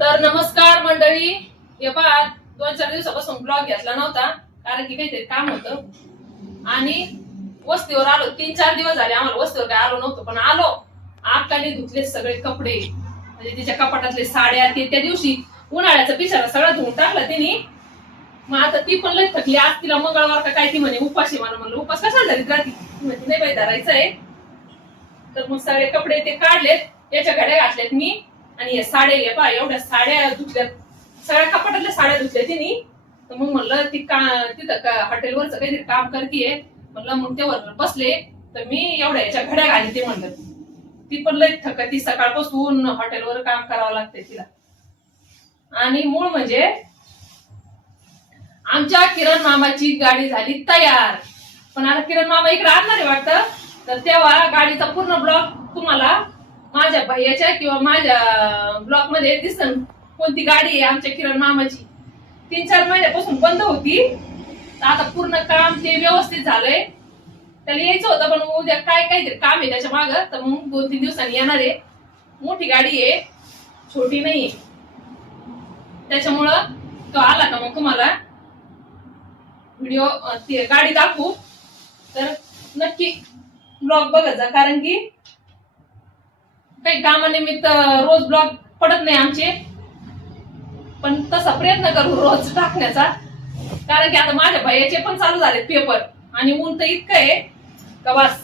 तर नमस्कार मंडळी. हे पहा, 2-4 दिवसापासून ब्लॉग घेतला नव्हता कारण की काहीतरी काम होतं आणि वस्तीवर आलो. 3-4 दिवस झाले आम्हाला वस्तीवर काय आलो नव्हतो, पण आलो. आकाने धुतले सगळे कपडे, म्हणजे तिच्या कपाटातले साड्या. ते त्या दिवशी उन्हाळ्याचा पिसारा सगळा धुवून टाकला तिने. मग आता ती पण लई थकली. आज तिला मंगळवार का काय ती म्हणे उपाशी. मला म्हणलं उपास कशाला धरीत राहती? म्हणजे नाही बाई धरायचं आहे. तर मग सगळे कपडे ते काढलेत, त्याच्या घड्या घातल्यात मी. आणि हे साड्या, हे पहा एवढ्या साड्या धुतल्यात, सगळ्या कपाटातल्या साड्या धुतल्या तिने. तर मग म्हणलं ती तिथं हॉटेलवरच काहीतरी काम करतीये. म्हणलं मग तेवर बसले तर मी एवढ्या याच्या घड्या घालते. म्हणलं ती पण लई थकती, सकाळपासून हॉटेलवर काम करावं लागतंय तिला. आणि मूळ म्हणजे आमच्या किरण मामाची गाडी झाली तयार. पण आता किरण मामा इकडे आणणार आहे वाटतं, तर तेव्हा गाडीचा पूर्ण ब्लॉग तुम्हाला माझ्या भैयाच्या किंवा माझ्या ब्लॉग मध्ये दिसन कोणती गाडी आहे आमच्या किरण मामाची. 3-4 महिन्यापासून बंद होती, तर आता पूर्ण काम ते व्यवस्थित झालंय. त्याला यायचं होतं पण उद्या काय काहीतरी काम आहे त्याच्या मागं, तर मग 2-3 दिवसांनी येणार आहे. मोठी गाडी आहे, छोटी नाहीये. त्याच्यामुळं तो आला का मग तुम्हाला व्हिडिओ ती गाडी दाखवू. तर नक्की ब्लॉग बघत जा, कारण की काही कामानिमित्त रोज ब्लॉग पडत नाही आमचे. पण तसा प्रयत्न करू रोज टाकण्याचा, कारण की आता माझ्या भैयाचे पण चालू झाले पेपर आणि ऊन तर इतकं आहे का बस.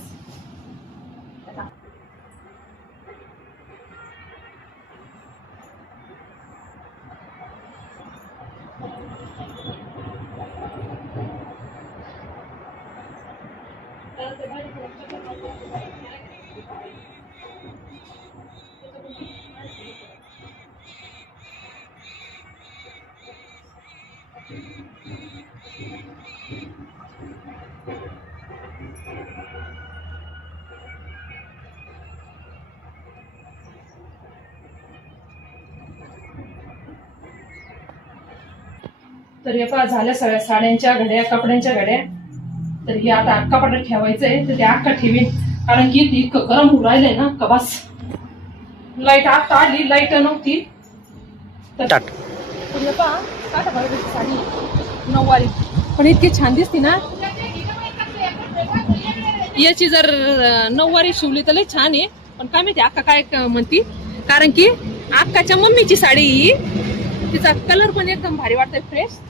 तर हे पहा झाल्या सगळ्या साड्यांच्या घड्या, कपड्यांच्या घड्या. तर हे आता कपाटात ठेवायचंय, तर ते अख्खा ठेवीन, कारण की इतकं गरम होऊ राहिलंय ना का बस. लाईट आता आली, लाईट नव्हती. तर हे पहा काटा भरायची साडी नऊवारी, पण इतकी छान दिसती ना. याची जर नऊवारी शिवली तर लय छान आहे. पण काय माहिती अक्का काय म्हणती, कारण की अक्काच्या मम्मीची साडी ही, तिचा कलर पण एकदम भारी वाटतोय, फ्रेश.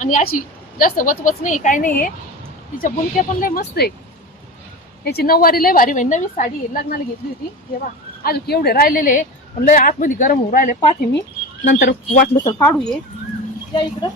आणि अशी जास्त वचवच नाही, काय नाहीये. तिच्या बुलक्या पण लय मस्त आहे. त्याची नऊवारी लय भारी. नवी साडी लग्नाला घेतली होती. तेव्हा अजून केवढे राहिलेले, पण लय आतमध्ये गरम होऊ राहिले. पाहते मी नंतर, वाटलं तर काढू ये या इकडं.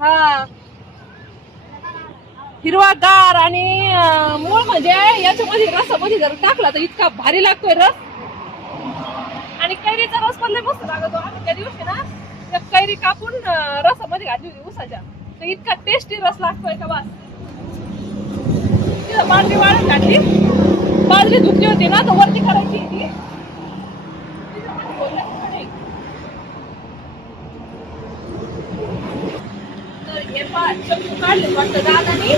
हा हिरवागार. आणि मूळ म्हणजे याच्यामध्ये रसामध्ये जर टाकला तर इतका भारी लागतोय रस. आणि कैरीचा रस पण लय मस्त लागतो. आम्ही त्या दिवशी ना त्या कैरी कापून रसामध्ये घातली होती उसाच्या, तर इतका टेस्टी रस लागतोय का बस. तिथं बाजरी वाळत घातली, बाजरी धुतली होती ना, तर वरती करायची ती. तर हे काढले वाटतं दादानी.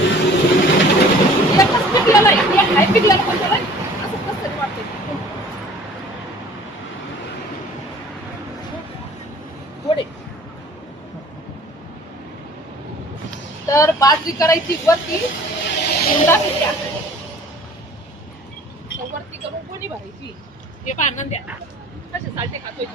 एकच पिकलेला आहे, एक हाय पिकलेला पण त्याला असं कसं तरी वाटतं. तर बाजरी करायची वरती टाकायच्या. तर वरती करून कोणी भरायची हे पहा नंद्या कसे सालटे खातोय.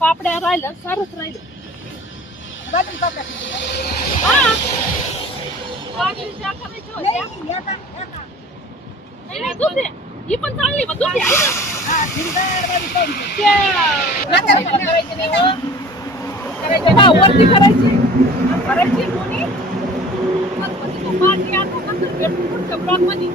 पापड्या राहिलं सारच राहिलं. हा. बाजरीच्या करायच्या होत्या. नाही नाही दुसऱ्या ही पण चांगली पण दुसरी आहे ना. करायची नाही हो. करायची हा वरती करायची करायची दोन्ही. मग तो बाजरी आणून नंतर भेटून पुढच्या ब्लॉक मध्ये